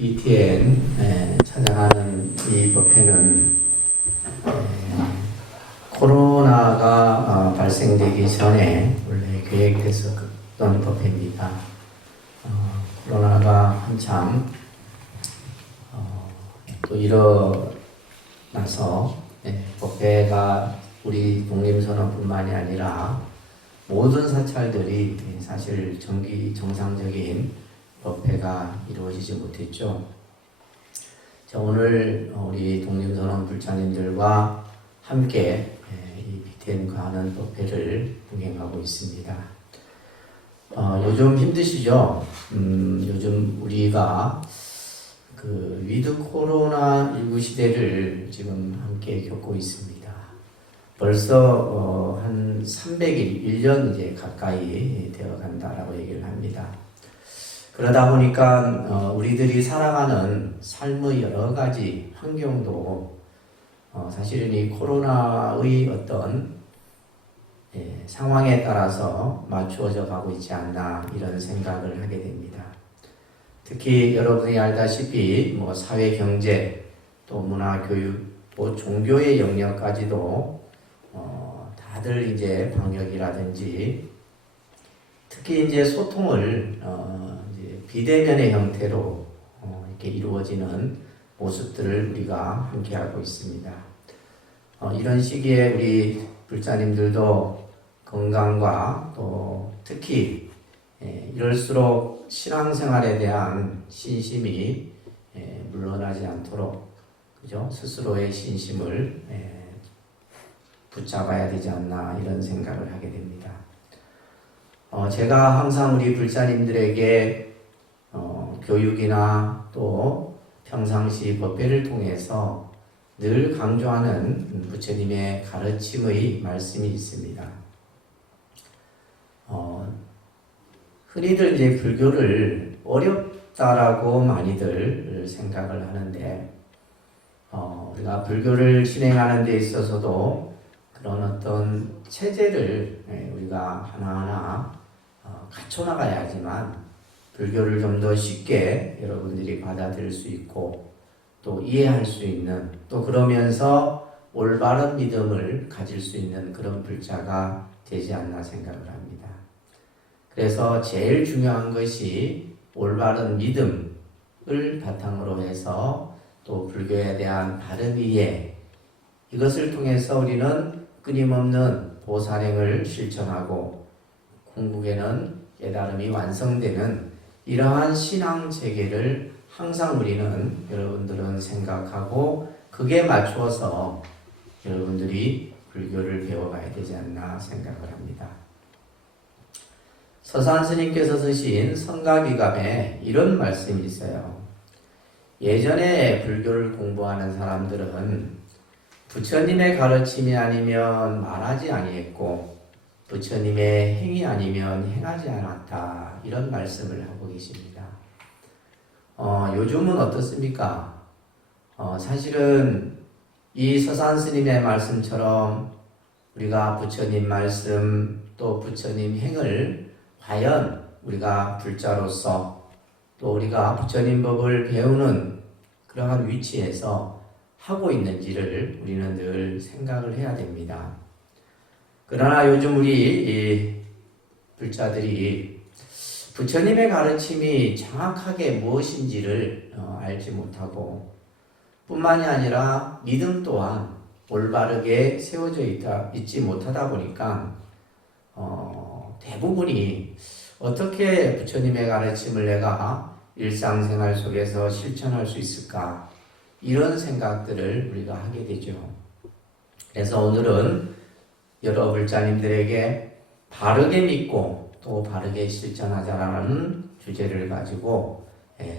BTN 찾아가는 이 법회는 코로나가 발생되기 전에 원래 계획됐었던 법회입니다. 코로나가 한참 또 일어나서 법회가 우리 독립선언뿐만이 아니라 모든 사찰들이 사실 정상적인 법회가 이루어지지 못했죠. 자, 오늘 우리 독립선언 불자님들과 함께 이 BTN과 하는 법회를 동행하고 있습니다. 요즘 힘드시죠? 요즘 우리가 그 위드 코로나19 시대를 지금 함께 겪고 있습니다. 벌써 한 300일, 1년 이제 가까이 되어 간다라고 얘기를 합니다. 그러다 보니까 우리들이 살아가는 삶의 여러 가지 환경도 사실은 이 코로나의 어떤 상황에 따라서 맞추어져 가고 있지 않나 이런 생각을 하게 됩니다. 특히 여러분이 알다시피 사회, 경제, 또 문화, 교육, 또 종교의 영역까지도 다들 이제 방역이라든지 특히 이제 소통을 이제 비대면의 형태로 이렇게 이루어지는 모습들을 우리가 함께 하고 있습니다. 이런 시기에 우리 불자님들도 건강과 또 특히 이럴수록 신앙생활에 대한 신심이 물러나지 않도록 그죠? 스스로의 신심을 붙잡아야 되지 않나 이런 생각을 하게 됩니다. 제가 항상 우리 불자님들에게 교육이나 또 평상시 법회를 통해서 늘 강조하는 부처님의 가르침의 말씀이 있습니다. 흔히들 이제 불교를 어렵다라고 많이들 생각을 하는데 우리가 불교를 진행하는 데 있어서도 그런 어떤 체제를 우리가 하나하나 갖춰나가야 하지만 불교를 좀 더 쉽게 여러분들이 받아들일 수 있고 또 이해할 수 있는 또 그러면서 올바른 믿음을 가질 수 있는 그런 불자가 되지 않나 생각을 합니다. 그래서 제일 중요한 것이 올바른 믿음을 바탕으로 해서 또 불교에 대한 바른 이해 이것을 통해서 우리는 끊임없는 보살행을 실천하고 궁극에는 깨달음이 완성되는 이러한 신앙 체계를 항상 우리는 여러분들은 생각하고 그게 맞추어서 여러분들이 불교를 배워가야 되지 않나 생각을 합니다. 서산 스님께서 쓰신 성가비감에 이런 말씀이 있어요. 예전에 불교를 공부하는 사람들은 부처님의 가르침이 아니면 말하지 아니했고 부처님의 행위 아니면 행하지 않았다 이런 말씀을 하고 계십니다. 요즘은 어떻습니까? 사실은 이 서산 스님의 말씀처럼 우리가 부처님 말씀 또 부처님 행을 과연 우리가 불자로서 또 우리가 부처님 법을 배우는 그러한 위치에서 하고 있는지를 우리는 늘 생각을 해야 됩니다. 그러나 요즘 우리 불자들이 부처님의 가르침이 정확하게 무엇인지를 알지 못하고 뿐만이 아니라 믿음 또한 올바르게 세워져 있지 못하다 보니까 대부분이 어떻게 부처님의 가르침을 내가 일상생활 속에서 실천할 수 있을까 이런 생각들을 우리가 하게 되죠. 그래서 오늘은 여러 불자님들에게 바르게 믿고 또 바르게 실천하자라는 주제를 가지고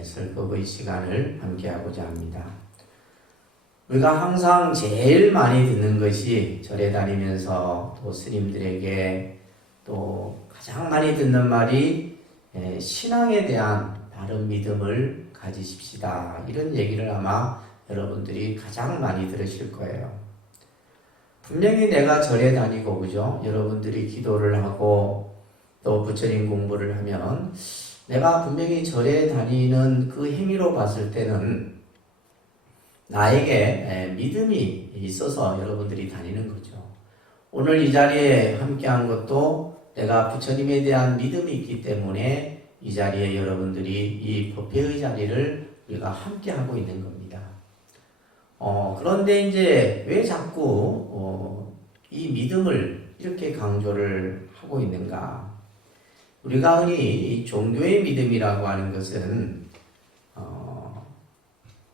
설법의 시간을 함께하고자 합니다. 우리가 항상 제일 많이 듣는 것이 절에 다니면서 또 스님들에게 또 가장 많이 듣는 말이 신앙에 대한 바른 믿음을 가지십시다. 이런 얘기를 아마 여러분들이 가장 많이 들으실 거예요. 분명히 내가 절에 다니고 그죠? 여러분들이 기도를 하고 또 부처님 공부를 하면 내가 분명히 절에 다니는 그 행위로 봤을 때는 나에게 믿음이 있어서 여러분들이 다니는 거죠. 오늘 이 자리에 함께한 것도 내가 부처님에 대한 믿음이 있기 때문에 이 자리에 여러분들이 이 법회의 자리를 우리가 함께하고 있는 겁니다. 그런데 이제 왜 자꾸 이 믿음을 이렇게 강조를 하고 있는가? 우리가 흔히 이 종교의 믿음이라고 하는 것은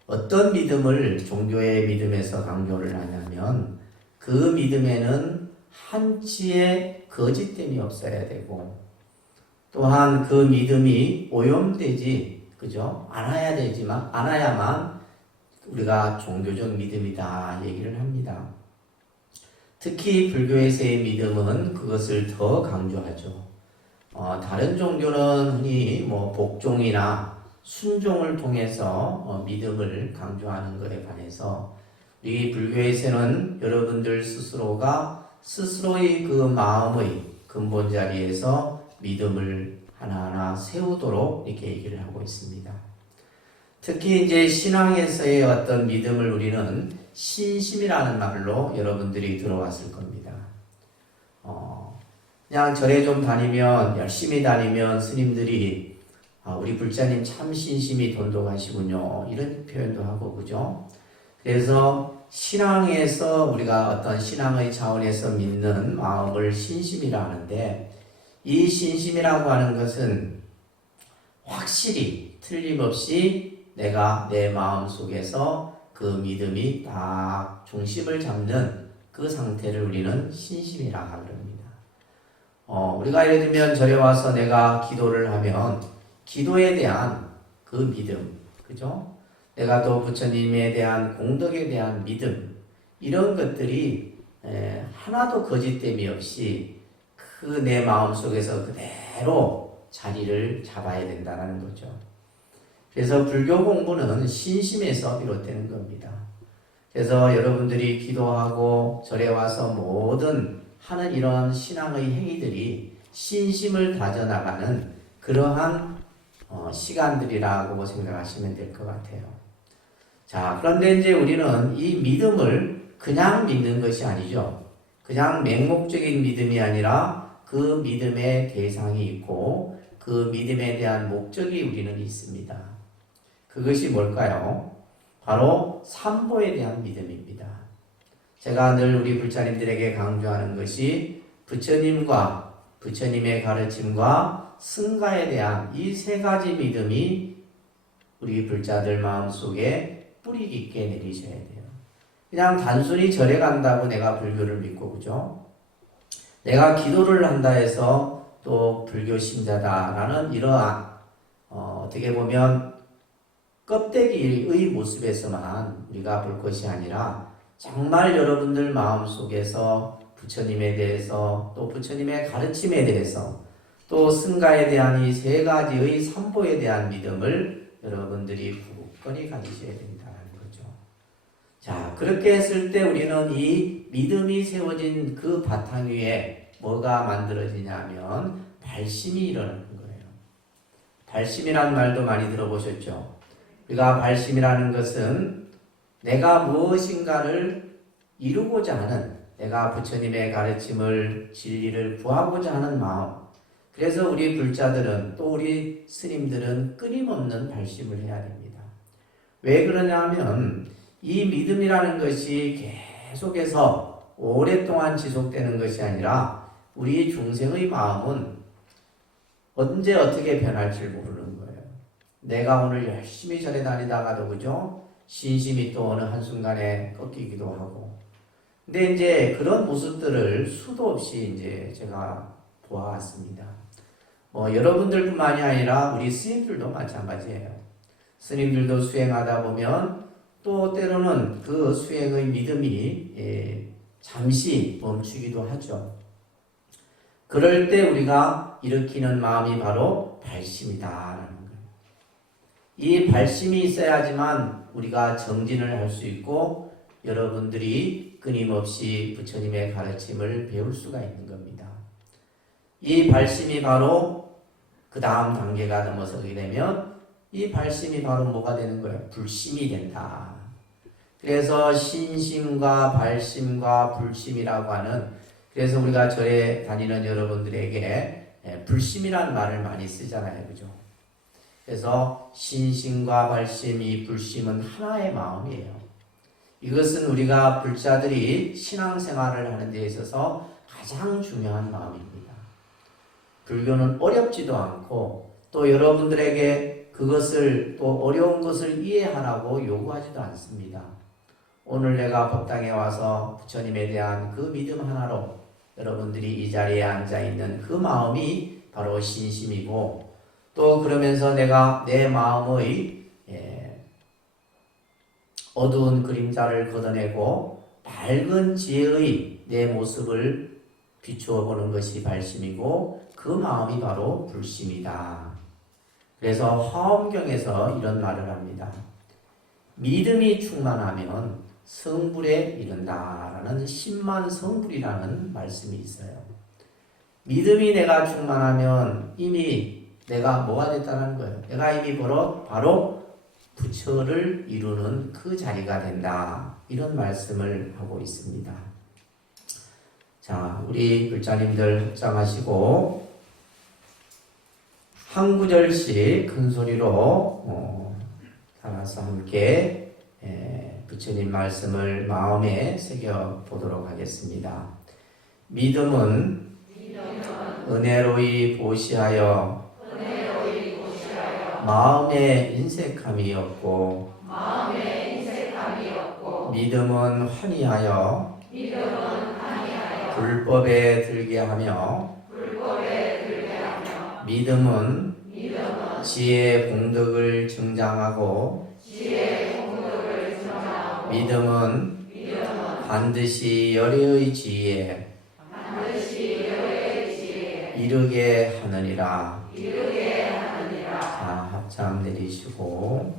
어떤 믿음을 종교의 믿음에서 강조를 하냐면 그 믿음에는 한치의 거짓됨이 없어야 되고 또한 그 믿음이 오염되지 않아야만 우리가 종교적 믿음이다 얘기를 합니다. 특히 불교에서의 믿음은 그것을 더 강조하죠. 다른 종교는 흔히 복종이나 순종을 통해서 믿음을 강조하는 것에 반해서 우리 불교에서는 여러분들 스스로가 스스로의 그 마음의 근본 자리에서 믿음을 하나하나 세우도록 이렇게 얘기를 하고 있습니다. 특히 이제 신앙에서의 어떤 믿음을 우리는 신심이라는 말로 여러분들이 들어왔을 겁니다. 그냥 절에 좀 다니면 열심히 다니면 스님들이 우리 불자님 참 신심이 돈독하시군요 이런 표현도 하고 그죠? 그래서 신앙에서 우리가 어떤 신앙의 차원에서 믿는 마음을 신심이라 하는데 이 신심이라고 하는 것은 확실히 틀림없이 내가 내 마음 속에서 그 믿음이 딱 중심을 잡는 그 상태를 우리는 신심이라 합니다. 우리가 예를 들면 절에 와서 내가 기도를 하면 기도에 대한 그 믿음, 그죠? 내가 또 부처님에 대한 공덕에 대한 믿음, 이런 것들이 하나도 거짓됨이 없이 그 내 마음 속에서 그대로 자리를 잡아야 된다는 거죠. 그래서 불교 공부는 신심에서 비롯되는 겁니다. 그래서 여러분들이 기도하고 절에 와서 모든 하는 이런 신앙의 행위들이 신심을 다져나가는 그러한 시간들이라고 생각하시면 될 것 같아요. 자, 그런데 이제 우리는 이 믿음을 그냥 믿는 것이 아니죠. 그냥 맹목적인 믿음이 아니라 그 믿음의 대상이 있고 그 믿음에 대한 목적이 우리는 있습니다. 그것이 뭘까요? 바로 삼보에 대한 믿음입니다. 제가 늘 우리 불자님들에게 강조하는 것이 부처님과 부처님의 가르침과 승가에 대한 이 세 가지 믿음이 우리 불자들 마음속에 뿌리 깊게 내리셔야 돼요. 그냥 단순히 절에 간다고 내가 불교를 믿고 그죠? 내가 기도를 한다 해서 또 불교 신자다라는 이러한 어떻게 보면 껍데기의 모습에서만 우리가 볼 것이 아니라 정말 여러분들 마음속에서 부처님에 대해서 또 부처님의 가르침에 대해서 또 승가에 대한 이 세 가지의 삼보에 대한 믿음을 여러분들이 굳건히 가지셔야 된다는 거죠. 자, 그렇게 했을 때 우리는 이 믿음이 세워진 그 바탕 위에 뭐가 만들어지냐면 발심이 일어나는 거예요. 발심이라는 말도 많이 들어보셨죠? 우리가 발심이라는 것은 내가 무엇인가를 이루고자 하는, 내가 부처님의 가르침을 진리를 구하고자 하는 마음. 그래서 우리 불자들은 또 우리 스님들은 끊임없는 발심을 해야 됩니다. 왜 그러냐면 이 믿음이라는 것이 계속해서 오랫동안 지속되는 것이 아니라 우리 중생의 마음은 언제 어떻게 변할지 모르는 거예요. 내가 오늘 열심히 절에 다니다가도 그죠? 신심이 또 어느 한순간에 꺾이기도 하고. 근데 이제 그런 모습들을 수도 없이 이제 제가 보아왔습니다. 여러분들뿐만이 아니라 우리 스님들도 마찬가지예요. 스님들도 수행하다 보면 또 때로는 그 수행의 믿음이 잠시 멈추기도 하죠. 그럴 때 우리가 일으키는 마음이 바로 발심이다라는 거예요. 이 발심이 있어야지만 우리가 정진을 할 수 있고 여러분들이 끊임없이 부처님의 가르침을 배울 수가 있는 겁니다. 이 발심이 바로 그 다음 단계가 넘어서게 되면 이 발심이 바로 뭐가 되는 거예요? 불심이 된다. 그래서 신심과 발심과 불심이라고 하는, 그래서 우리가 절에 다니는 여러분들에게 불심이라는 말을 많이 쓰잖아요. 그죠? 그래서 신심과 발심, 이 불심은 하나의 마음이에요. 이것은 우리가 불자들이 신앙생활을 하는 데 있어서 가장 중요한 마음입니다. 불교는 어렵지도 않고 또 여러분들에게 그것을 또 어려운 것을 이해하라고 요구하지도 않습니다. 오늘 내가 법당에 와서 부처님에 대한 그 믿음 하나로 여러분들이 이 자리에 앉아있는 그 마음이 바로 신심이고, 또 그러면서 내가 내 마음의 어두운 그림자를 걷어내고 밝은 지혜의 내 모습을 비추어 보는 것이 발심이고, 그 마음이 바로 불심이다. 그래서 화엄경에서 이런 말을 합니다. 믿음이 충만하면 성불에 이른다라는 10만 성불이라는 말씀이 있어요. 믿음이 내가 충만하면 이미 내가 뭐가 됐다는 거예요. 내가 이미 바로 부처를 이루는 그 자리가 된다. 이런 말씀을 하고 있습니다. 자, 우리 불자님들 합장하시고 한 구절씩 큰 소리로 따라서 함께 부처님 말씀을 마음에 새겨 보도록 하겠습니다. 믿음은 은혜로이 보시하여 마음의 인색함이었고 믿음은 환희하여 불법에 들게 하며 믿음은 지혜의 공덕을 증장하고 믿음은 반드시 열애의 지혜에 이르게 하느니라. 자, 합장 내리시고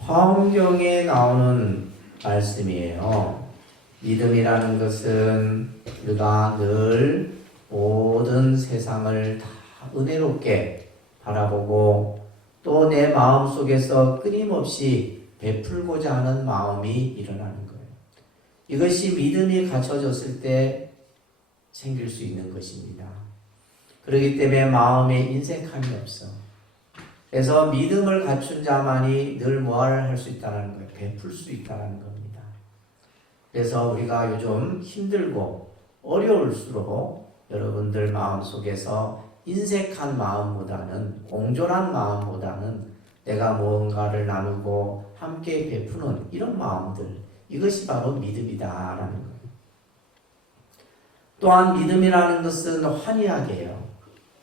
화엄경에 나오는 말씀이에요. 믿음이라는 것은 우리가 늘 모든 세상을 다 은혜롭게 바라보고 또 내 마음 속에서 끊임없이 베풀고자 하는 마음이 일어나는 거예요. 이것이 믿음이 갖춰졌을 때 생길 수 있는 것입니다. 그렇기 때문에 마음에 인색함이 없어. 그래서 믿음을 갖춘 자만이 늘 뭐를 할 수 있다는 거예요. 베풀 수 있다는 겁니다. 그래서 우리가 요즘 힘들고 어려울수록 여러분들 마음속에서 인색한 마음보다는, 옹졸한 마음보다는 내가 무언가를 나누고 함께 베푸는 이런 마음들, 이것이 바로 믿음이다라는 거예요. 또한 믿음이라는 것은 환희하게 해요.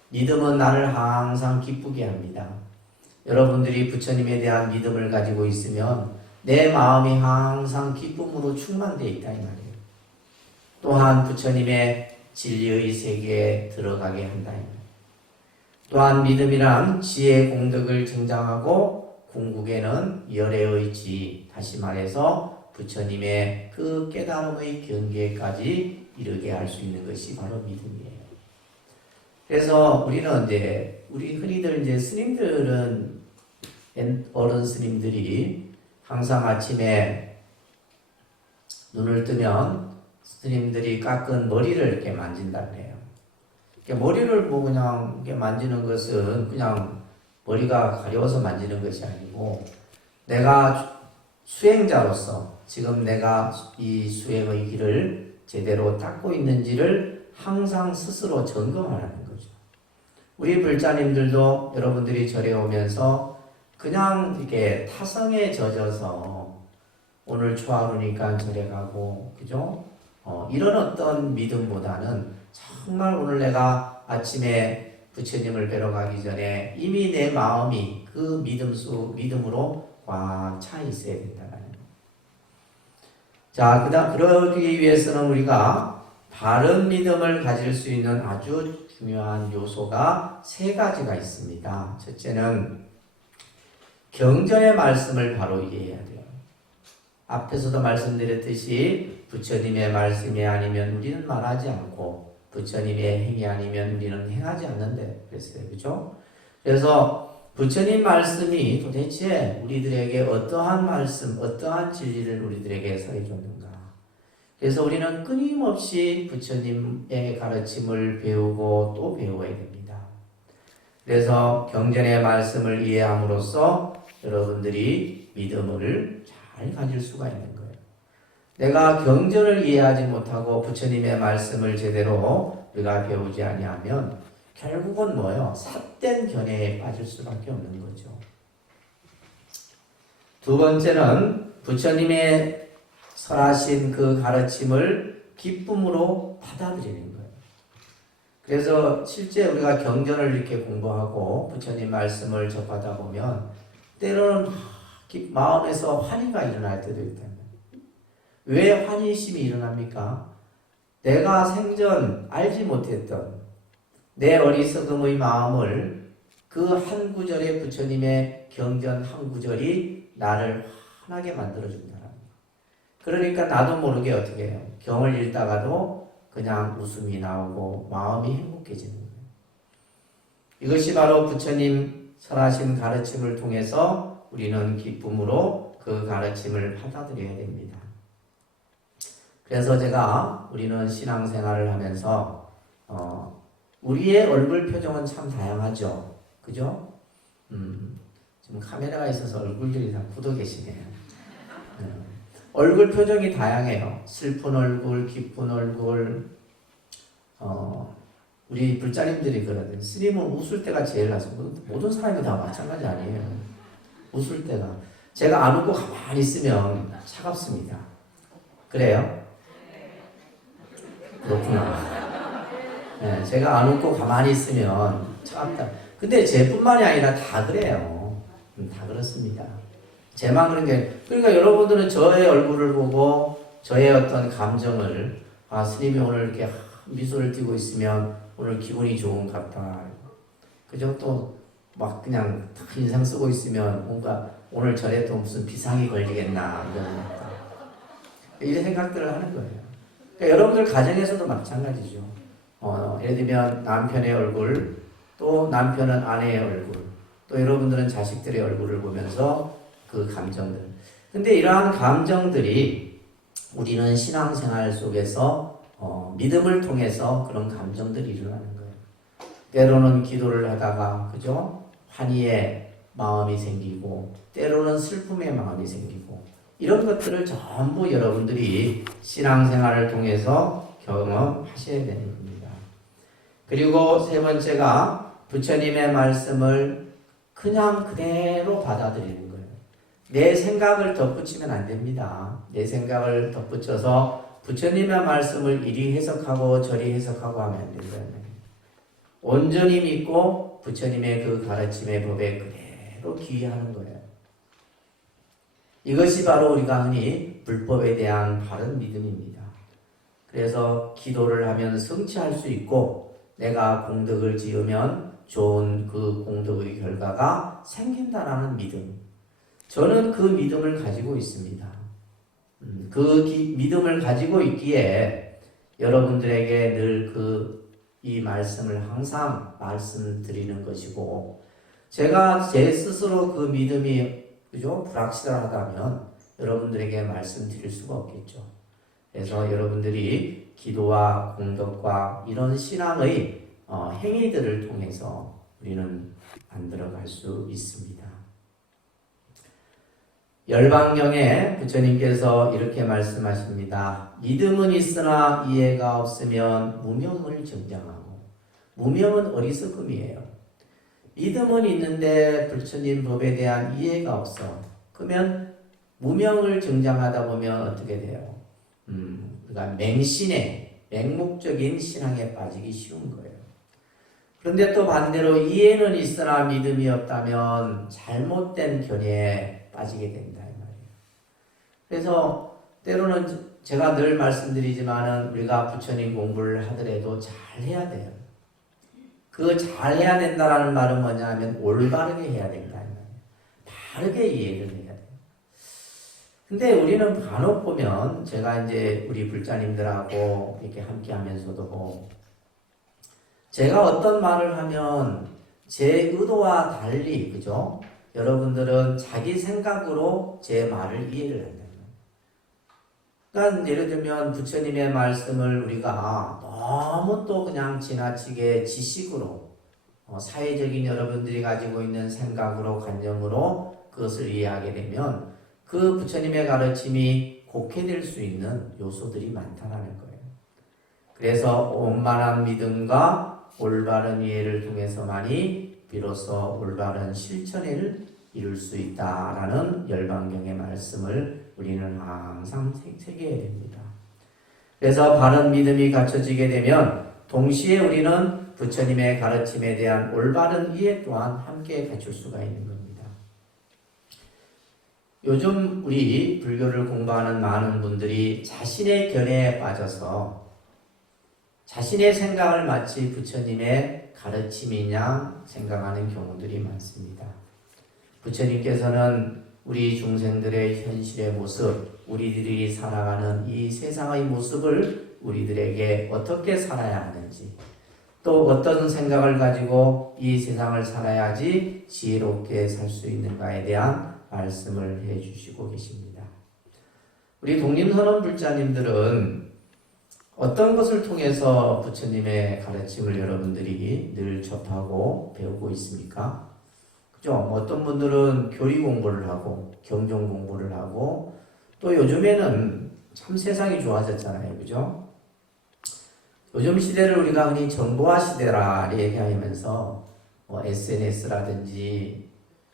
믿음은 나를 항상 기쁘게 합니다. 여러분들이 부처님에 대한 믿음을 가지고 있으면 내 마음이 항상 기쁨으로 충만되어 있다 이 말이에요. 또한 부처님의 진리의 세계에 들어가게 한다 이 말이에요. 또한 믿음이란 지혜의 공덕을 증장하고 궁극에는 열애의 지, 다시 말해서 부처님의 그 깨달음의 경계까지 이르게 할 수 있는 것이 바로 믿음이에요. 그래서 우리는 우리 흔히들 스님들은, 어른 스님들이 항상 아침에 눈을 뜨면 스님들이 깎은 머리를 이렇게 만진다고 해요. 머리를 뭐 그냥 이렇게 만지는 것은 그냥 머리가 가려워서 만지는 것이 아니고, 내가 수행자로서 지금 내가 이 수행의 길을 제대로 닦고 있는지를 항상 스스로 점검하는 거죠. 우리 불자님들도 여러분들이 절에 오면서 그냥 이렇게 타성에 젖어서 오늘 초하루니까 절에 가고, 그죠? 이런 어떤 믿음보다는 정말 오늘 내가 아침에 부처님을 뵈러 가기 전에 이미 내 마음이 그 믿음으로 꽉 차 있어야 된다는 거예요. 자, 그러기 위해서는 우리가 바른 믿음을 가질 수 있는 아주 중요한 요소가 세 가지가 있습니다. 첫째는 경전의 말씀을 바로 이해해야 돼요. 앞에서도 말씀드렸듯이 부처님의 말씀이 아니면 우리는 말하지 않고 부처님의 행위 아니면 우리는 행하지 않는데 그랬어요. 그죠? 그래서 부처님 말씀이 도대체 우리들에게 어떠한 말씀, 어떠한 진리를 우리들에게 설해줬는가. 그래서 우리는 끊임없이 부처님의 가르침을 배우고 또 배워야 됩니다. 그래서 경전의 말씀을 이해함으로써 여러분들이 믿음을 잘 가질 수가 있는 거예요. 내가 경전을 이해하지 못하고 부처님의 말씀을 제대로 우리가 배우지 아니하면 결국은 뭐예요? 삿된 견해에 빠질 수밖에 없는 거죠. 두 번째는 부처님의 설하신 그 가르침을 기쁨으로 받아들이는 거예요. 그래서 실제 우리가 경전을 이렇게 공부하고 부처님 말씀을 접하다 보면 때로는 마음에서 환희가 일어날 때도 있다. 왜 환희심이 일어납니까? 내가 생전 알지 못했던 내 어리석음의 마음을 그 한 구절의 부처님의 경전 한 구절이 나를 환하게 만들어준다. 그러니까 나도 모르게 어떻게 해요? 경을 읽다가도 그냥 웃음이 나오고 마음이 행복해지는 거예요. 이것이 바로 부처님 설하신 가르침을 통해서 우리는 기쁨으로 그 가르침을 받아들여야 됩니다. 그래서 우리는 신앙생활을 하면서 우리의 얼굴 표정은 참 다양하죠. 그죠? 지금 카메라가 있어서 얼굴들이 다 굳어 계시네요. 얼굴 표정이 다양해요. 슬픈 얼굴, 기쁜 얼굴. 우리 불자님들이 그러거든요. 스님은 웃을 때가 제일 낫습니다. 모든 사람이 다 마찬가지 아니에요. 웃을 때가. 제가 안 웃고 가만히 있으면 차갑습니다. 그래요? 그렇구나. 네, 제가 안 웃고 가만히 있으면 차갑다. 근데 쟤뿐만이 아니라 다 그래요. 다 그렇습니다. 제만 그런 게, 그러니까 여러분들은 저의 얼굴을 보고 저의 어떤 감정을, 스님이 오늘 이렇게 미소를 띠고 있으면 오늘 기분이 좋은 것 같다. 그죠? 또 막 그냥 딱 인상 쓰고 있으면 뭔가 오늘 절에 또 무슨 비상이 걸리겠나. 이런 생각들을 하는 거예요. 그러니까 여러분들 가정에서도 마찬가지죠. 예를 들면 남편의 얼굴, 또 남편은 아내의 얼굴, 또 여러분들은 자식들의 얼굴을 보면서 그 감정들. 근데 이러한 감정들이 우리는 신앙생활 속에서 믿음을 통해서 그런 감정들이 일어나는 거예요. 때로는 기도를 하다가, 그죠? 환희의 마음이 생기고, 때로는 슬픔의 마음이 생기고, 이런 것들을 전부 여러분들이 신앙생활을 통해서 경험하셔야 되는 겁니다. 그리고 세 번째가 부처님의 말씀을 그냥 그대로 받아들이는 거예요. 내 생각을 덧붙이면 안 됩니다. 내 생각을 덧붙여서 부처님의 말씀을 이리 해석하고 저리 해석하고 하면 안 된다는 온전히 믿고 부처님의 그 가르침의 법에 그대로 귀의하는 거예요. 이것이 바로 우리가 흔히 불법에 대한 바른 믿음입니다. 그래서 기도를 하면 성취할 수 있고 내가 공덕을 지으면 좋은 그 공덕의 결과가 생긴다라는 믿음. 저는 그 믿음을 가지고 있습니다. 그 믿음을 가지고 있기에 여러분들에게 늘 이 말씀을 항상 말씀드리는 것이고, 제가 제 스스로 그 믿음이 그죠? 불확실하다면 여러분들에게 말씀드릴 수가 없겠죠. 그래서 여러분들이 기도와 공덕과 이런 신앙의 행위들을 통해서 우리는 만들어갈 수 있습니다. 열방경에 부처님께서 이렇게 말씀하십니다. 믿음은 있으나 이해가 없으면 무명을 정장하고, 무명은 어리석음이에요. 믿음은 있는데 부처님 법에 대한 이해가 없어. 그러면 무명을 정장하다 보면 어떻게 돼요? 그러니까 맹목적인 신앙에 빠지기 쉬운 거예요. 그런데 또 반대로 이해는 있으나 믿음이 없다면 잘못된 견해에 빠지게 된다 이 말이에요. 그래서 때로는 제가 늘 말씀드리지만은 우리가 부처님 공부를 하더라도 잘 해야 돼요. 그 잘 해야 된다라는 말은 뭐냐 하면 올바르게 해야 된다 이 말이에요. 바르게 이해를 해야 돼요. 근데 우리는 간혹 보면 제가 이제 우리 불자님들하고 이렇게 함께 하면서도 제가 어떤 말을 하면 제 의도와 달리, 그죠? 여러분들은 자기 생각으로 제 말을 이해를 한다. 그러니까 예를 들면 부처님의 말씀을 우리가 너무 또 그냥 지나치게 지식으로 사회적인 여러분들이 가지고 있는 생각으로 관념으로 그것을 이해하게 되면 그 부처님의 가르침이 곡해될 수 있는 요소들이 많다라는 거예요. 그래서 원만한 믿음과 올바른 이해를 통해서만이 비로소 올바른 실천을 이룰 수 있다라는 열반경의 말씀을 우리는 항상 새겨야 됩니다. 그래서 바른 믿음이 갖춰지게 되면 동시에 우리는 부처님의 가르침에 대한 올바른 이해 또한 함께 갖출 수가 있는 겁니다. 요즘 우리 불교를 공부하는 많은 분들이 자신의 견해에 빠져서 자신의 생각을 마치 부처님의 가르침이냐 생각하는 경우들이 많습니다. 부처님께서는 우리 중생들의 현실의 모습, 우리들이 살아가는 이 세상의 모습을 우리들에게 어떻게 살아야 하는지, 또 어떤 생각을 가지고 이 세상을 살아야지 지혜롭게 살 수 있는가에 대한 말씀을 해주시고 계십니다. 우리 독림선언 불자님들은 어떤 것을 통해서 부처님의 가르침을 여러분들이 늘 접하고 배우고 있습니까? 그죠? 어떤 분들은 교리 공부를 하고 경전 공부를 하고 또 요즘에는 참 세상이 좋아졌잖아요. 그죠? 요즘 시대를 우리가 흔히 정보화 시대라 얘기하면서 SNS라든지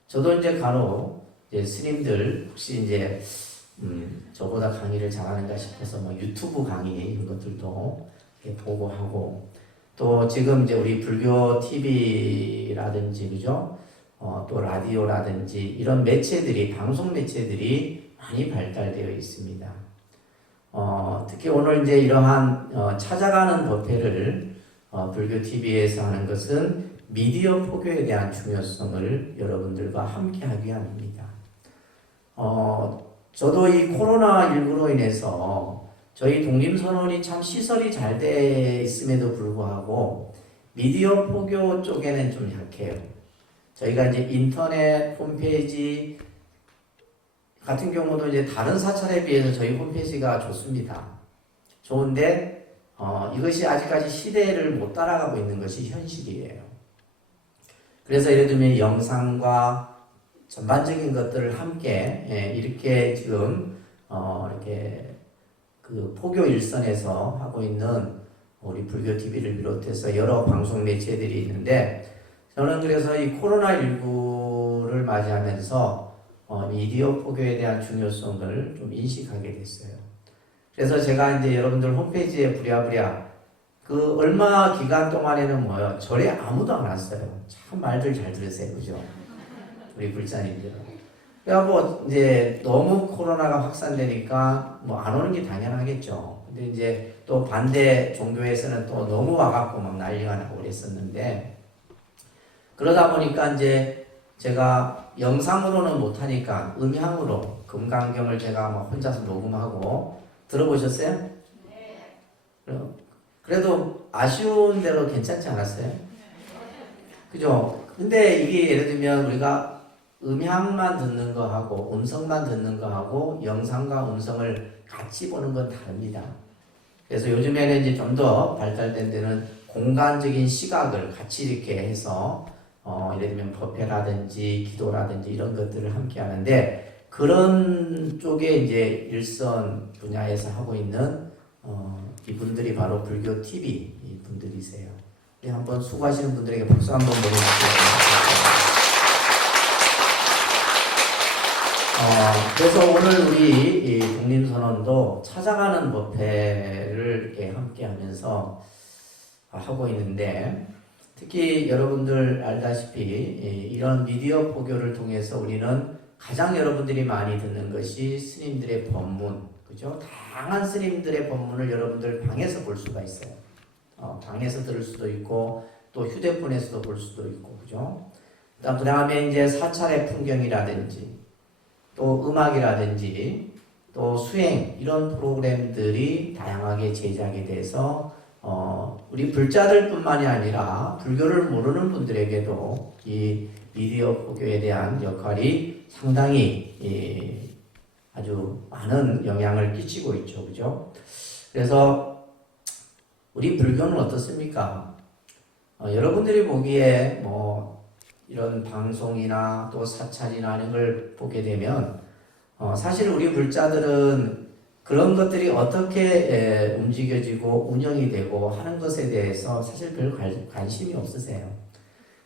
저도 이제 간혹 이제 스님들 혹시 이제 저보다 강의를 잘하는가 싶어서 유튜브 강의 이런 것들도 보고 하고 또 지금 이제 우리 불교 TV라든지 그죠? 또 라디오라든지 이런 매체들이 방송 매체들이 많이 발달되어 있습니다. 특히 오늘 이제 이러한 찾아가는 법회를 불교 TV에서 하는 것은 미디어 포교에 대한 중요성을 여러분들과 함께 하기 위함입니다. 저도 이 코로나19로 인해서 저희 독림선언이 참 시설이 잘 돼 있음에도 불구하고 미디어 포교 쪽에는 좀 약해요. 저희가 이제 인터넷 홈페이지 같은 경우도 이제 다른 사찰에 비해서 저희 홈페이지가 좋습니다. 좋은데 이것이 아직까지 시대를 못 따라가고 있는 것이 현실이에요. 그래서 예를 들면 영상과 전반적인 것들을 함께 이렇게 지금 이렇게 그 포교 일선에서 하고 있는 우리 불교 TV를 비롯해서 여러 방송 매체들이 있는데 저는 그래서 이 코로나19를 맞이하면서 미디어 포교에 대한 중요성을 좀 인식하게 됐어요. 그래서 제가 이제 여러분들 홈페이지에 부랴부랴 그 얼마 기간 동안에는 절에 아무도 안 왔어요. 참 말들 잘 들으세요, 그죠? 우리 불자님들은. 그래갖고 이제 너무 코로나가 확산되니까 안 오는 게 당연하겠죠. 근데 이제 또 반대 종교에서는 또 너무 와갖고 막 난리가 나고 그랬었는데 그러다 보니까 이제 제가 영상으로는 못하니까 음향으로 금강경을 제가 막 혼자서 녹음하고 들어보셨어요? 네. 그래도 아쉬운 대로 괜찮지 않았어요? 그죠? 근데 이게 예를 들면 우리가 음향만 듣는 거하고 음성만 듣는 거하고 영상과 음성을 같이 보는 건 다릅니다. 그래서 요즘에는 이제 좀 더 발달된 데는 공간적인 시각을 같이 이렇게 해서 예를 들면 법회라든지 기도라든지 이런 것들을 함께 하는데 그런 쪽에 이제 일선 분야에서 하고 있는 이분들이 바로 불교 TV 이분들이세요. 한번 수고하시는 분들에게 박수 한번 보내주세요. 그래서 오늘 우리 독림선언도 찾아가는 법회를 이렇게 함께 하면서 하고 있는데 특히 여러분들 알다시피 이런 미디어 포교를 통해서 우리는 가장 여러분들이 많이 듣는 것이 스님들의 법문, 그죠? 다양한 스님들의 법문을 여러분들 방에서 볼 수가 있어요. 방에서 들을 수도 있고 또 휴대폰에서도 볼 수도 있고, 그죠? 그 다음에 이제 사찰의 풍경이라든지 또 음악이라든지 또 수행 이런 프로그램들이 다양하게 제작이 돼서 우리 불자들뿐만이 아니라 불교를 모르는 분들에게도 이 미디어 포교에 대한 역할이 상당히 아주 많은 영향을 끼치고 있죠. 그죠? 그래서 우리 불교는 어떻습니까? 여러분들이 보기에 뭐 이런 방송이나 또 사찰이나 이런 걸 보게 되면 사실 우리 불자들은 그런 것들이 어떻게 움직여지고 운영이 되고 하는 것에 대해서 사실 별 관심이 없으세요.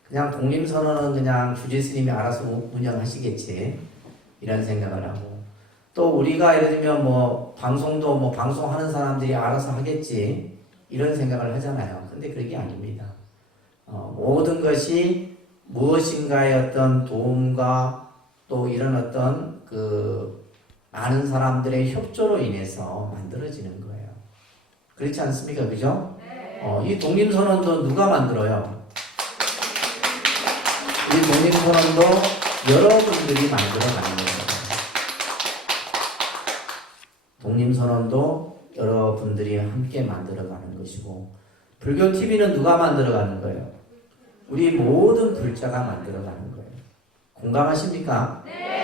그냥 독립선언은 그냥 주지 스님이 알아서 운영하시겠지 이런 생각을 하고, 또 우리가 예를 들면 뭐 방송도 뭐 방송하는 사람들이 알아서 하겠지 이런 생각을 하잖아요. 근데 그게 아닙니다. 모든 것이 무엇인가의 어떤 도움과 또 이런 어떤 많은 사람들의 협조로 인해서 만들어지는 거예요. 그렇지 않습니까? 그죠? 네. 이 독립선언도 누가 만들어요? 이 독립선언도 여러분들이 만들어가는 거예요. 독립선언도 여러분들이 함께 만들어가는 것이고, 불교 TV는 누가 만들어가는 거예요? 우리 모든 불자가 만들어가는 거예요. 공감하십니까? 네.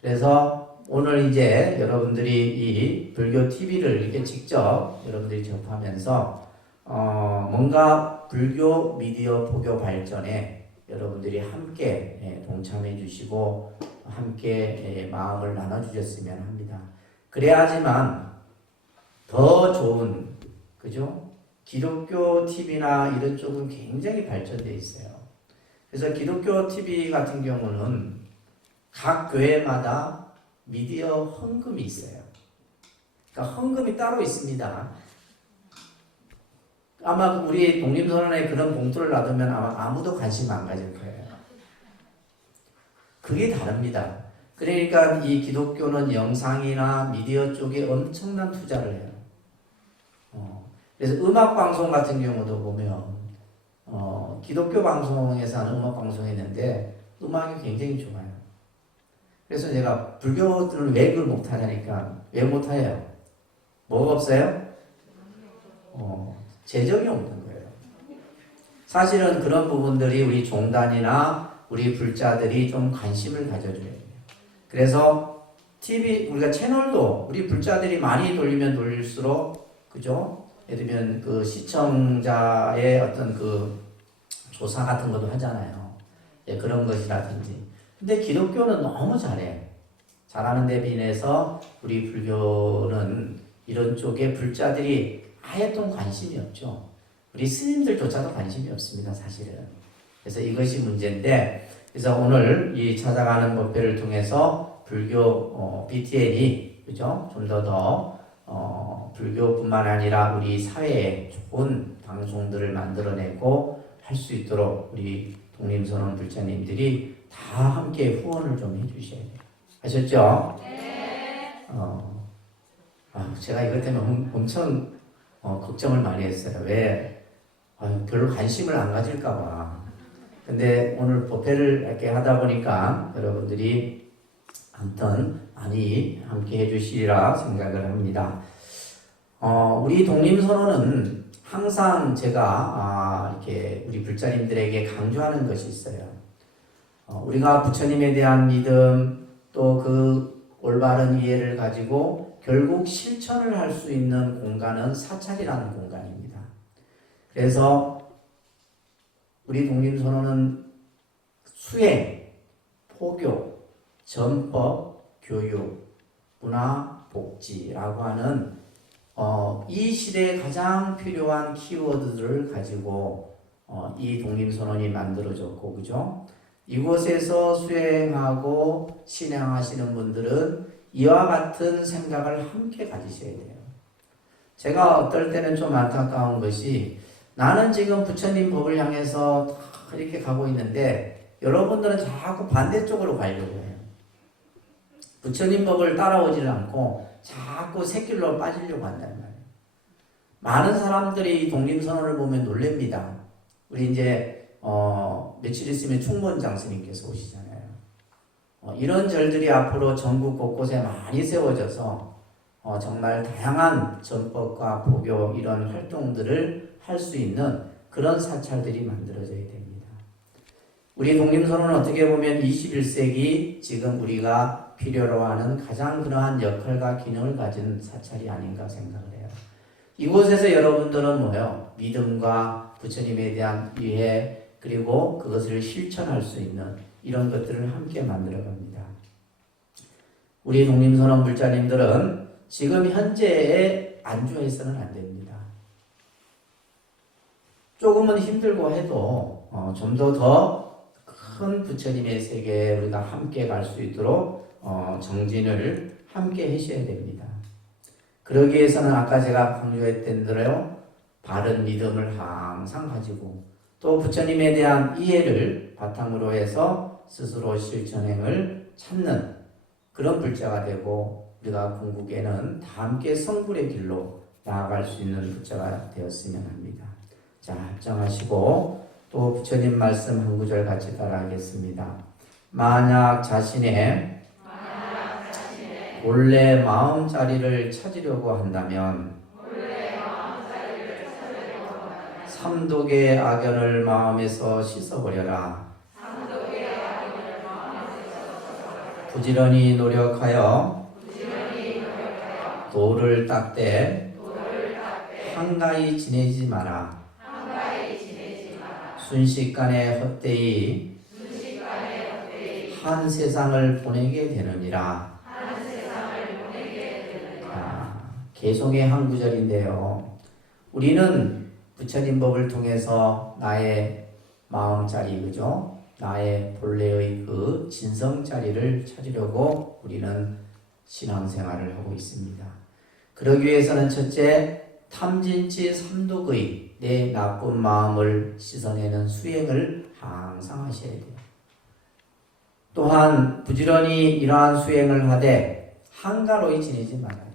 그래서 오늘 이제 여러분들이 이 불교 TV를 이렇게 직접 여러분들이 접하면서 뭔가 불교 미디어 포교 발전에 여러분들이 함께 동참해 주시고 함께 마음을 나눠주셨으면 합니다. 그래야지만 더 좋은, 그죠? 기독교 TV나 이런 쪽은 굉장히 발전되어 있어요. 그래서 기독교 TV 같은 경우는 각 교회마다 미디어 헌금이 있어요. 그러니까 헌금이 따로 있습니다. 아마 우리 독립선언에 그런 봉투를 놔두면 아마 아무도 관심 안 가질 거예요. 그게 다릅니다. 그러니까 이 기독교는 영상이나 미디어 쪽에 엄청난 투자를 해요. 그래서 음악 방송 같은 경우도 보면 기독교 방송에서 하는 음악 방송했는데 음악이 굉장히 좋아요. 그래서 제가 불교들은 왜 그걸 못하냐니까, 왜 못해요? 뭐가 없어요? 재정이 없는 거예요. 사실은 그런 부분들이 우리 종단이나 우리 불자들이 좀 관심을 가져줘야 돼요. 그래서 TV, 우리가 채널도 우리 불자들이 많이 돌리면 돌릴수록, 그죠? 예를 들면 그 시청자의 어떤 그 조사 같은 것도 하잖아요. 예, 그런 것이라든지. 근데 기독교는 너무 잘해요. 잘하는 데 비해서 우리 불교는 이런 쪽에 불자들이 아예 좀 관심이 없죠. 우리 스님들조차도 관심이 없습니다, 사실은. 그래서 이것이 문제인데, 그래서 오늘 이 찾아가는 법회를 통해서 불교 BTN이 그죠? 좀 더 불교뿐만 아니라 우리 사회에 좋은 방송들을 만들어내고 할 수 있도록 우리 독립선언 불자님들이 다 함께 후원을 좀 해주셔야 돼요. 아셨죠? 네. 제가 이것 때문에 엄청 걱정을 많이 했어요. 왜? 별로 관심을 안 가질까봐. 근데 오늘 법회를 이렇게 하다 보니까 여러분들이 아무튼 많이 함께 해주시리라 생각을 합니다. 우리 독립선언은 항상 제가 이렇게 우리 불자님들에게 강조하는 것이 있어요. 우리가 부처님에 대한 믿음, 또 그 올바른 이해를 가지고 결국 실천을 할 수 있는 공간은 사찰이라는 공간입니다. 그래서 우리 독립선언은 수행, 포교, 전법, 교육, 문화, 복지라고 하는 이 시대에 가장 필요한 키워드들을 가지고 이 독립선언이 만들어졌고, 그죠? 이곳에서 수행하고 신행하시는 분들은 이와 같은 생각을 함께 가지셔야 돼요. 제가 어떨 때는 좀 안타까운 것이, 나는 지금 부처님 법을 향해서 이렇게 가고 있는데 여러분들은 자꾸 반대쪽으로 가려고 해요. 부처님 법을 따라오지를 않고 자꾸 새길로 빠지려고 한단 말이에요. 많은 사람들이 이 독립선언을 보면 놀랍니다. 우리 이제 며칠 있으면 충무원장 스님께서 오시잖아요. 이런 절들이 앞으로 전국 곳곳에 많이 세워져서 정말 다양한 전법과 포교 이런 활동들을 할 수 있는 그런 사찰들이 만들어져야 됩니다. 우리 독립선언은 어떻게 보면 21세기 지금 우리가 필요로 하는 가장 그러한 역할과 기능을 가진 사찰이 아닌가 생각을 해요. 이곳에서 여러분들은 뭐예요? 믿음과 부처님에 대한 이해 그리고 그것을 실천할 수 있는 이런 것들을 함께 만들어 갑니다. 우리 독립선언 불자님들은 지금 현재에 안주해서는 안 됩니다. 조금은 힘들고 해도 좀 더 큰 부처님의 세계에 우리가 함께 갈 수 있도록 정진을 함께 하셔야 됩니다. 그러기 위해서는 아까 제가 강조했던 대로 바른 믿음을 항상 가지고 또 부처님에 대한 이해를 바탕으로 해서 스스로 실천행을 찾는 그런 불자가 되고 우리가 궁극에는 다 함께 성불의 길로 나아갈 수 있는 불자가 되었으면 합니다. 자, 합정하시고 또 부처님 말씀 한 구절 같이 따라하겠습니다. 만약 자신의 본래 마음자리를 찾으려고 한다면 삼독의 악연을 마음에서 씻어버려라. 부지런히 노력하여 도를 닦되 한가히 지내지 마라. 순식간에 헛되이 한 세상을 보내게 되느니라. 개송의 한 구절인데요. 우리는 부처님 법을 통해서 나의 마음자리, 그죠? 나의 본래의 그 진성자리를 찾으려고 우리는 신앙생활을 하고 있습니다. 그러기 위해서는 첫째, 탐진치 삼독의 내 나쁜 마음을 씻어내는 수행을 항상 하셔야 돼요. 또한 부지런히 이러한 수행을 하되 한가로이 지내지 말아요.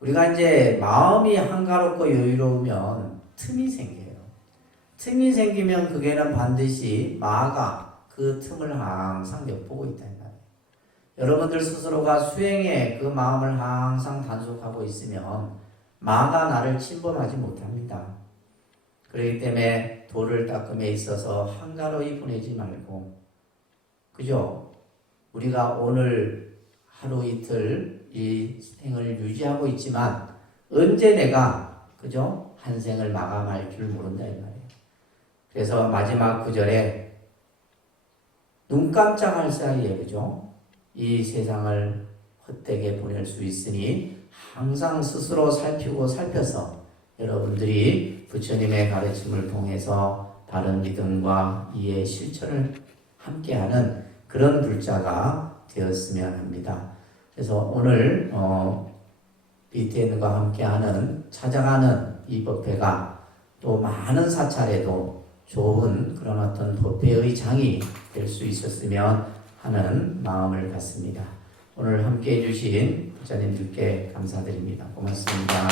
우리가 이제 마음이 한가롭고 여유로우면 틈이 생겨요. 틈이 생기면 그게는 반드시 마가 그 틈을 항상 엿보고 있다. 여러분들 스스로가 수행에 그 마음을 항상 단속하고 있으면 마가 나를 침범하지 못합니다. 그렇기 때문에 도를 닦음에 있어서 한가로이 보내지 말고, 그죠? 우리가 오늘 하루 이틀 이 생을 유지하고 있지만 언제 내가, 그죠? 한 생을 마감할 줄 모른다 이 말이에요. 그래서 마지막 구절에 눈 깜짝할 사이에, 그죠? 이 세상을 헛되게 보낼 수 있으니 항상 스스로 살피고 살펴서 여러분들이 부처님의 가르침을 통해서 바른 믿음과 이해 실천을 함께하는 그런 불자가 되었으면 합니다. 그래서 오늘 BTN과 함께하는 찾아가는 이 법회가 또 많은 사찰에도 좋은 그런 어떤 법회의 장이 될 수 있었으면 하는 마음을 갖습니다. 오늘 함께 해주신 부처님들께 감사드립니다. 고맙습니다.